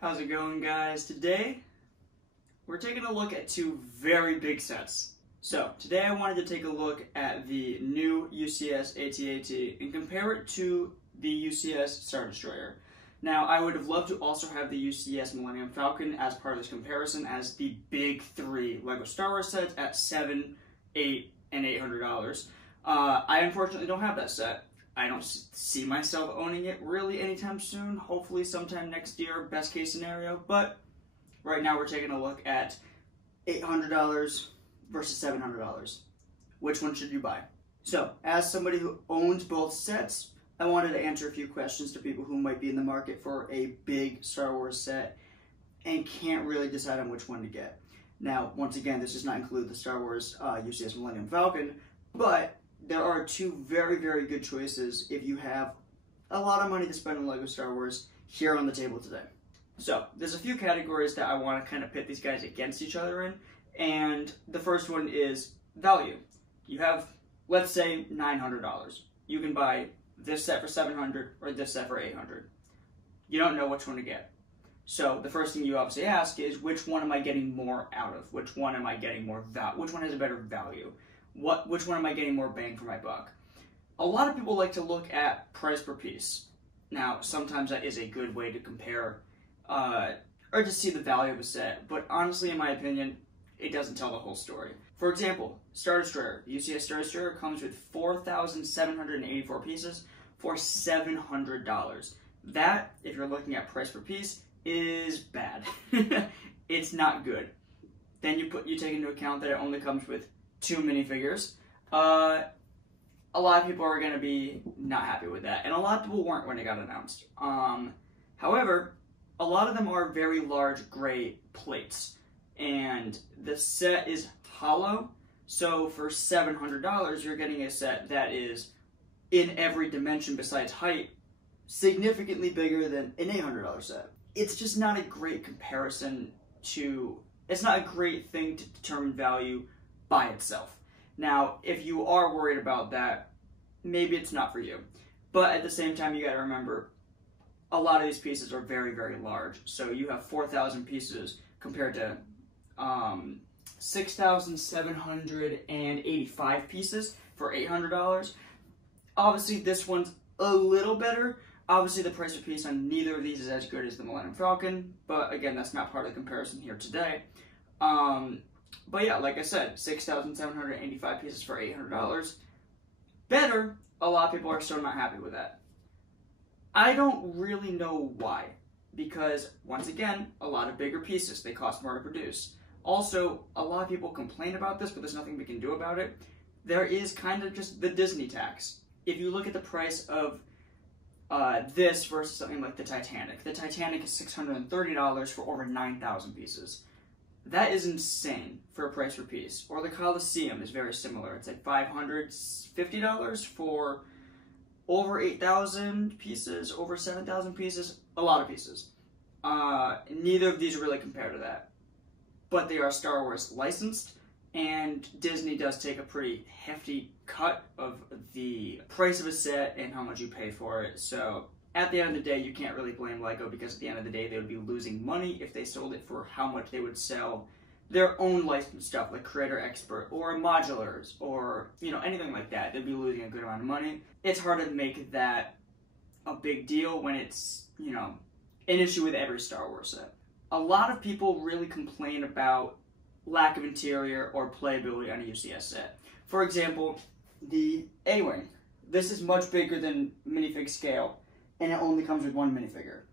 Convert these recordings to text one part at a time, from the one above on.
How's it going, guys? Today, we're taking a look at two very big sets. So, today I wanted to take a look at the new UCS AT-AT and compare it to the UCS Star Destroyer. Now, I would have loved to also have the UCS Millennium Falcon as part of this comparison as the big three LEGO Star Wars sets at $700, $800, and $800. I unfortunately don't have that set. I don't see myself owning it really anytime soon. Hopefully sometime next year, best case scenario. But right now we're taking a look at $800 versus $700. Which one should you buy? So, as somebody who owns both sets, I wanted to answer a few questions to people who might be in the market for a big Star Wars set and can't really decide on which one to get. Now, once again, this does not include the Star Wars UCS Millennium Falcon, but there are two very, very good choices if you have a lot of money to spend on LEGO Star Wars here on the table today. So, there's a few categories that I want to kind of pit these guys against each other in, and the first one is value. You have, let's say, $900. You can buy this set for $700 or this set for $800. You don't know which one to get. So, the first thing you obviously ask is, which one am I getting more out of? Which one am I getting more value? Which one has a better value? Which one am I getting more bang for my buck? A lot of people like to look at price per piece. Now, sometimes that is a good way to compare or to see the value of a set, but honestly, in my opinion, it doesn't tell the whole story. For example, Star Destroyer. The UCS Star Destroyer comes with 4,784 pieces for $700. That, if you're looking at price per piece, is bad. It's not good. Then you take into account that it only comes with 2 minifigures. A lot of people are going to be not happy with that, and a lot of people weren't when it got announced. However, a lot of them are very large gray plates, and the set is hollow, so for $700 you're getting a set that is, in every dimension besides height, significantly bigger than an $800 set. It's just not a great comparison to, it's not a great thing to determine value by itself. Now, if you are worried about that, maybe it's not for you. But at the same time, you gotta remember, a lot of these pieces are very, very large. So you have 4,000 pieces compared to 6,785 pieces for $800. Obviously, this one's a little better. Obviously, the price per piece on neither of these is as good as the Millennium Falcon, but again, that's not part of the comparison here today. But yeah, like I said, 6,785 pieces for $800. Better, a lot of people are still not happy with that. I don't really know why, because once again, a lot of bigger pieces, they cost more to produce. Also, a lot of people complain about this, but there's nothing we can do about it. There is kind of just the Disney tax. If you look at the price of this versus something like the Titanic is $630 for over 9,000 pieces. That is insane for a price per piece. Or the Coliseum is very similar. It's like $550 for over 8,000 pieces, over 7,000 pieces, a lot of pieces. Neither of these really compare to that. But they are Star Wars licensed, and Disney does take a pretty hefty cut of the price of a set and how much you pay for it. So at the end of the day, you can't really blame LEGO, because at the end of the day, they would be losing money if they sold it for how much they would sell their own licensed stuff, like Creator Expert or Modulars or, you know, anything like that. They'd be losing a good amount of money. It's hard to make that a big deal when it's, you know, an issue with every Star Wars set. A lot of people really complain about lack of interior or playability on a UCS set. For example, the A-Wing. This is much bigger than minifig scale, and it only comes with 1 minifigure.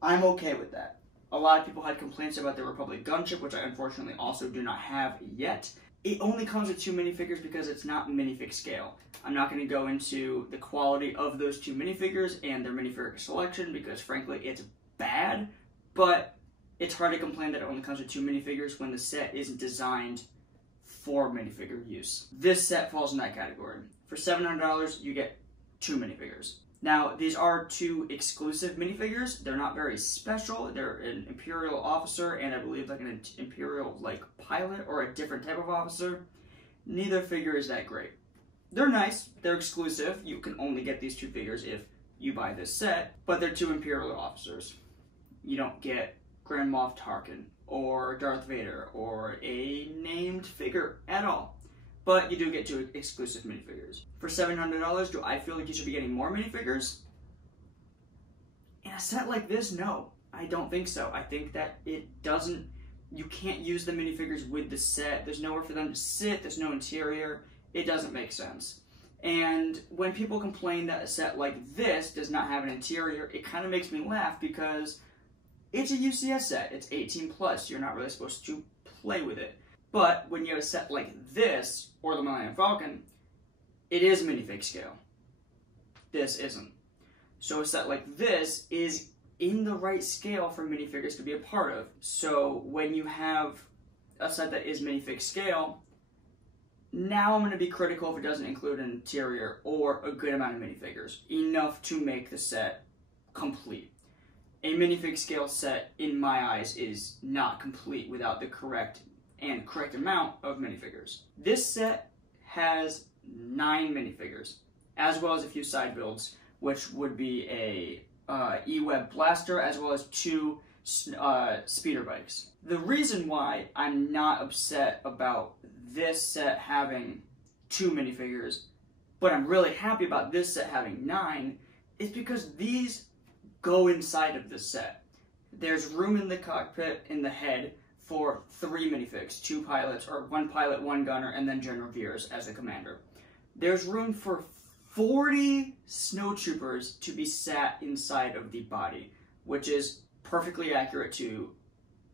I'm okay with that. A lot of people had complaints about the Republic Gunship, which I unfortunately also do not have yet. It only comes with 2 minifigures because it's not minifig scale. I'm not going to go into the quality of those 2 minifigures and their minifigure selection because, frankly, it's bad, but it's hard to complain that it only comes with 2 minifigures when the set isn't designed for minifigure use. This set falls in that category. For $700, you get 2 minifigures. Now, these are 2 exclusive minifigures. They're not very special. They're an Imperial officer and I believe like an Imperial like pilot or a different type of officer. Neither figure is that great. They're nice. They're exclusive. You can only get these 2 figures if you buy this set, but they're 2 Imperial officers. You don't get Grand Moff Tarkin, or Darth Vader, or a named figure at all. But you do get 2 exclusive minifigures. For $700, do I feel like you should be getting more minifigures? In a set like this, no. I don't think so. I think that you can't use the minifigures with the set. There's nowhere for them to sit, there's no interior. It doesn't make sense. And when people complain that a set like this does not have an interior, it kind of makes me laugh because it's a UCS set. It's 18 plus. You're not really supposed to play with it. But when you have a set like this, or the Millennium Falcon, it is minifig scale. This isn't. So a set like this is in the right scale for minifigures to be a part of. So when you have a set that is minifig scale, now I'm going to be critical if it doesn't include an interior or a good amount of minifigures, enough to make the set complete. A minifig scale set, in my eyes, is not complete without the correct amount of minifigures. This set has 9 minifigures, as well as a few side builds, which would be a E-Web blaster, as well as 2 speeder bikes. The reason why I'm not upset about this set having 2 minifigures, but I'm really happy about this set having 9, is because these go inside of this set. There's room in the cockpit, in the head, for 3 minifigs, 2 pilots, or 1 pilot, 1 gunner, and then General Veers as the commander. There's room for 40 snowtroopers to be sat inside of the body, which is perfectly accurate to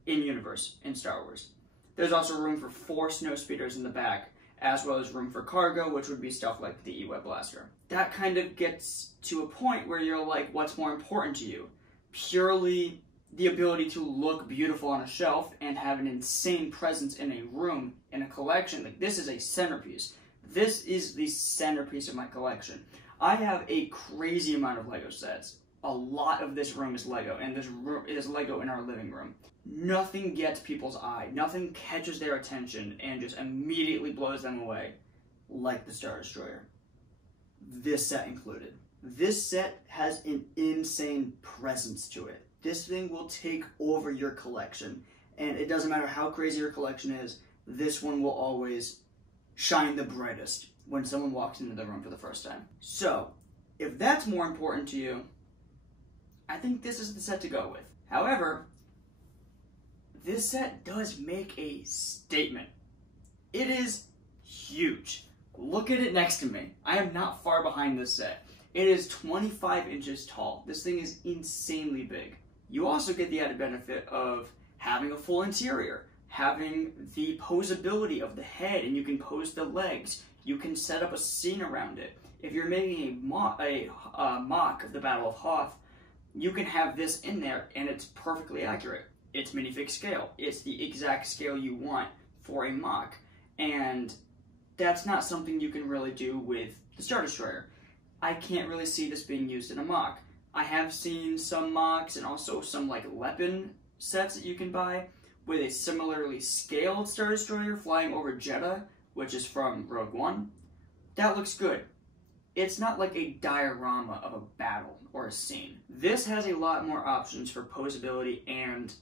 in-universe in Star Wars. There's also room for 4 snow speeders in the back, as well as room for cargo, which would be stuff like the E-Web blaster. That kind of gets to a point where you're like, what's more important to you? Purely the ability to look beautiful on a shelf and have an insane presence in a room, in a collection. Like, this is a centerpiece. This is the centerpiece of my collection. I have a crazy amount of Lego sets. A lot of this room is Lego, and this room is Lego in our living room. Nothing gets people's eye. Nothing catches their attention and just immediately blows them away like the Star Destroyer. This set included. This set has an insane presence to it. This thing will take over your collection, and it doesn't matter how crazy your collection is, this one will always shine the brightest when someone walks into the room for the first time. So, if that's more important to you, I think this is the set to go with. However, this set does make a statement. It is huge. Look at it next to me. I am not far behind this set. It is 25 inches tall. This thing is insanely big. You also get the added benefit of having a full interior, having the posability of the head, and you can pose the legs. You can set up a scene around it. If you're making a mock of the Battle of Hoth, you can have this in there, and it's perfectly accurate. It's minifig scale. It's the exact scale you want for a mock, and that's not something you can really do with the Star Destroyer. I can't really see this being used in a mock. I have seen some mocks and also some like Leppen sets that you can buy with a similarly scaled Star Destroyer flying over Jeddah, which is from Rogue One. That looks good. It's not like a diorama of a battle or a scene. This has a lot more options for posability and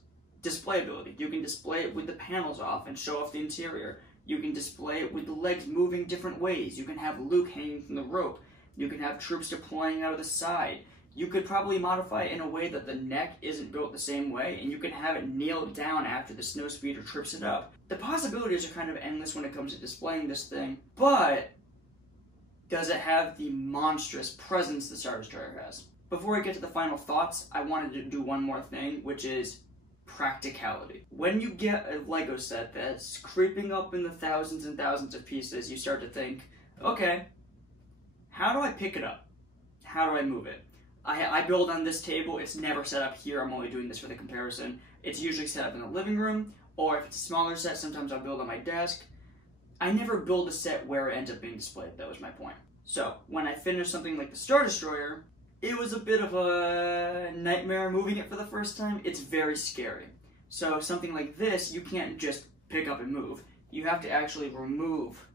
displayability. You can display it with the panels off and show off the interior. You can display it with the legs moving different ways. You can have Luke hanging from the rope. You can have troops deploying out of the side. You could probably modify it in a way that the neck isn't built the same way, and you can have it kneel down after the snowspeeder trips it up. The possibilities are kind of endless when it comes to displaying this thing, but does it have the monstrous presence the Star Destroyer has? Before I get to the final thoughts, I wanted to do one more thing, which is practicality. When you get a Lego set that's creeping up in the thousands and thousands of pieces, you start to think, okay, how do I pick it up? How do I move it? I build on this table. It's never set up here. I'm only doing this for the comparison. It's usually set up in the living room, or if it's a smaller set, sometimes I'll build on my desk. I never build a set where it ends up being displayed. That was my point. So when I finished something like the Star Destroyer, it was a bit of a nightmare moving it for the first time. It's very scary. So something like this, you can't just pick up and move. You have to actually remove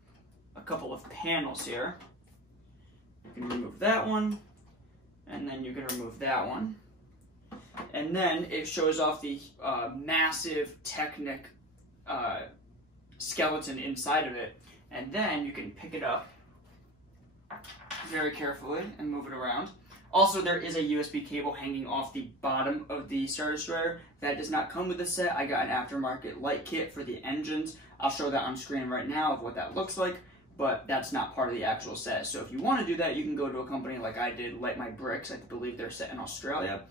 a couple of panels here. You can remove that one, and then you can remove that one. And then it shows off the massive Technic skeleton inside of it. And then you can pick it up very carefully and move it around. Also, there is a USB cable hanging off the bottom of the Star Destroyer. That does not come with the set. I got an aftermarket light kit for the engines. I'll show that on screen right now of what that looks like, but that's not part of the actual set. So if you want to do that, you can go to a company like I did, Light My Bricks. I believe they're set in Australia.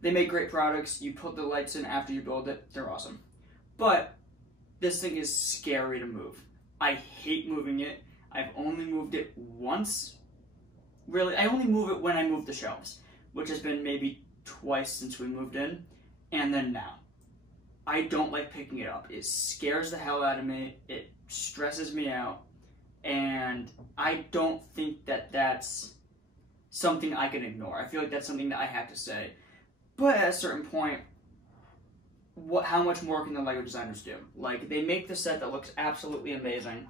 They make great products. You put the lights in after you build it. They're awesome. But this thing is scary to move. I hate moving it. I've only moved it once. Really, I only move it when I move the shelves, which has been maybe twice since we moved in, and then now. I don't like picking it up. It scares the hell out of me. It stresses me out, and I don't think that that's something I can ignore. I feel like that's something that I have to say. But at a certain point, how much more can the LEGO designers do? Like, they make the set that looks absolutely amazing,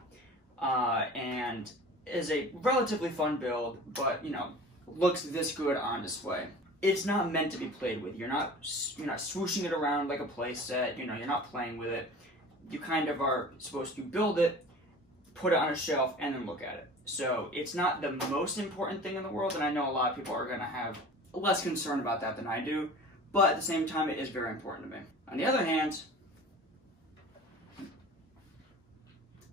and is a relatively fun build, but, you know, looks this good on display. It's not meant to be played with. You're not swooshing it around like a play set. You know, you're not playing with it. You kind of are supposed to build it, put it on a shelf, and then look at it. So it's not the most important thing in the world, and I know a lot of people are going to have less concern about that than I do, but at the same time, it is very important to me. On the other hand,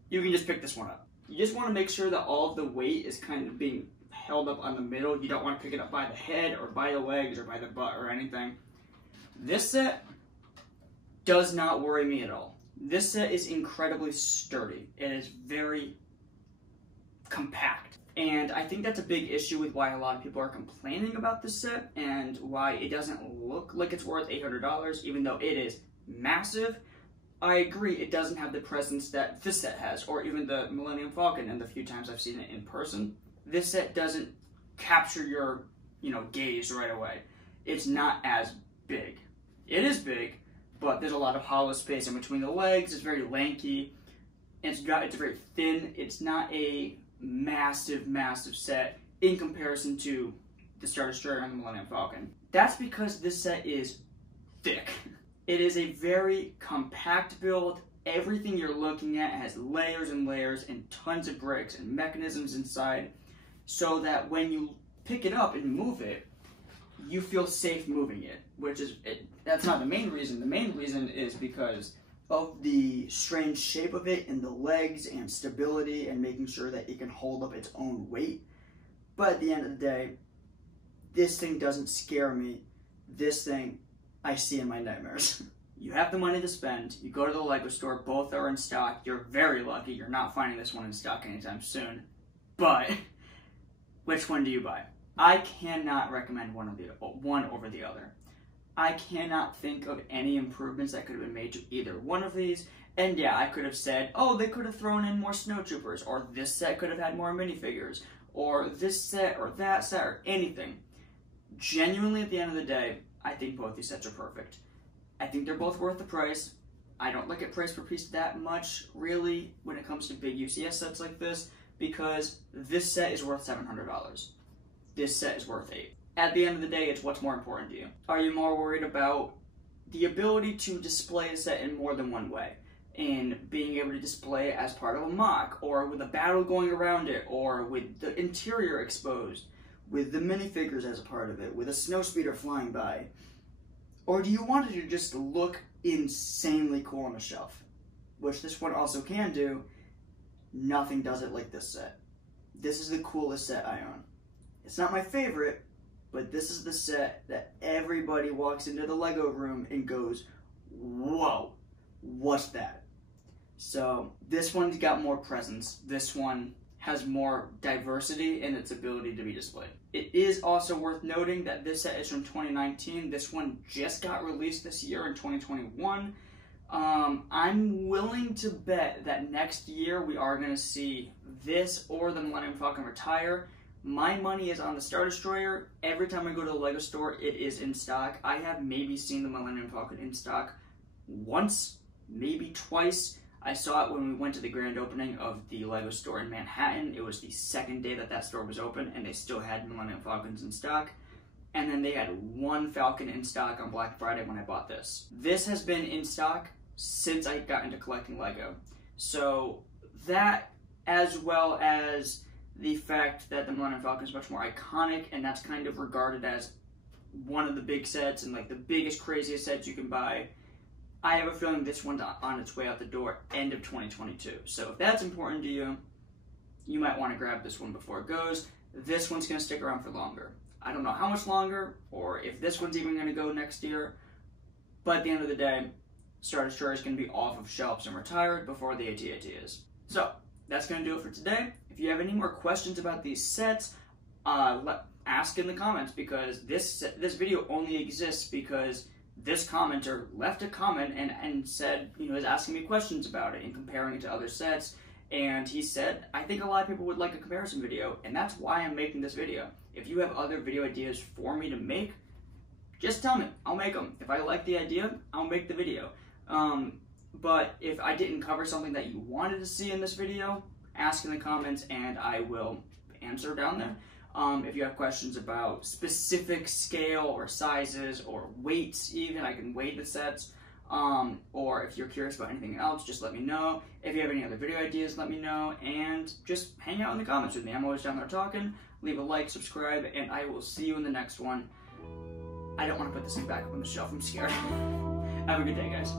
you can just pick this one up. You just want to make sure that all of the weight is kind of being held up on the middle. You don't want to pick it up by the head or by the legs or by the butt or anything. This set does not worry me at all. This set is incredibly sturdy. It is very compact. And I think that's a big issue with why a lot of people are complaining about this set and why it doesn't look like it's worth $800, even though it is massive. I agree, it doesn't have the presence that this set has, or even the Millennium Falcon, and the few times I've seen it in person. This set doesn't capture your, gaze right away. It's not as big. It is big, but there's a lot of hollow space in between the legs. It's very lanky. It's very thin. It's not a massive, massive set in comparison to the Star Destroyer and the Millennium Falcon. That's because this set is thick. It is a very compact build. Everything you're looking at has layers and layers and tons of bricks and mechanisms inside, so that when you pick it up and move it, you feel safe moving it, that's not the main reason. The main reason is because of the strange shape of it and the legs and stability and making sure that it can hold up its own weight. But at the end of the day, this thing doesn't scare me. This thing I see in my nightmares. You have the money to spend, you go to the LEGO store, both are in stock. You're very lucky you're not finding this one in stock anytime soon. But which one do you buy? I cannot recommend one over the other. I cannot think of any improvements that could have been made to either one of these. And yeah, I could have said, oh, they could have thrown in more snowtroopers, or this set could have had more minifigures, or this set or that set, or anything. Genuinely, at the end of the day, I think both these sets are perfect. I think they're both worth the price. I don't look at price per piece that much, really, when it comes to big UCS sets like this, because this set is worth $700. This set is worth $800. At the end of the day, it's what's more important to you. Are you more worried about the ability to display a set in more than one way, in being able to display it as part of a mock, or with a battle going around it, or with the interior exposed, with the minifigures as a part of it, with a snowspeeder flying by? Or do you want it to just look insanely cool on the shelf? Which this one also can do. Nothing does it like this set. This is the coolest set I own. It's not my favorite, but this is the set that everybody walks into the LEGO room and goes, whoa, what's that? So this one's got more presence. This one has more diversity in its ability to be displayed. It is also worth noting that this set is from 2019. This one just got released this year in 2021. I'm willing to bet that next year we are going to see this or the Millennium Falcon retire. My money is on the Star Destroyer. Every time I go to the LEGO store, it is in stock. I have maybe seen the Millennium Falcon in stock once, maybe twice. I saw it when we went to the grand opening of the LEGO store in Manhattan. It was the second day that store was open, and they still had Millennium Falcons in stock. and then they had one Falcon in stock on Black Friday when I bought this. This has been in stock since I got into collecting Lego. So that, as well as the fact that the Millennium Falcon is much more iconic, and that's kind of regarded as one of the big sets and like the biggest, craziest sets you can buy, I have a feeling this one's on its way out the door end of 2022. So if that's important to you, you might want to grab this one before it goes. This one's going to stick around for longer. I don't know how much longer, or if this one's even going to go next year, but at the end of the day, Star Destroyer is going to be off of shelves and retired before the AT-AT is. So, that's going to do it for today. If you have any more questions about these sets, ask in the comments, because this video only exists because this commenter left a comment and said, you know, is asking me questions about it and comparing it to other sets. And he said, I think a lot of people would like a comparison video, and that's why I'm making this video. If you have other video ideas for me to make, just tell me. I'll make them. If I like the idea, I'll make the video. But if I didn't cover something that you wanted to see in this video, ask in the comments and I will answer down there. If you have questions about specific scale or sizes or weights even, I can weigh the sets. Or if you're curious about anything else, just let me know. If you have any other video ideas, let me know. And just hang out in the comments with me. I'm always down there talking. Leave a like, subscribe, and I will see you in the next one. I don't want to put this thing back up on the shelf. I'm scared. Have a good day, guys.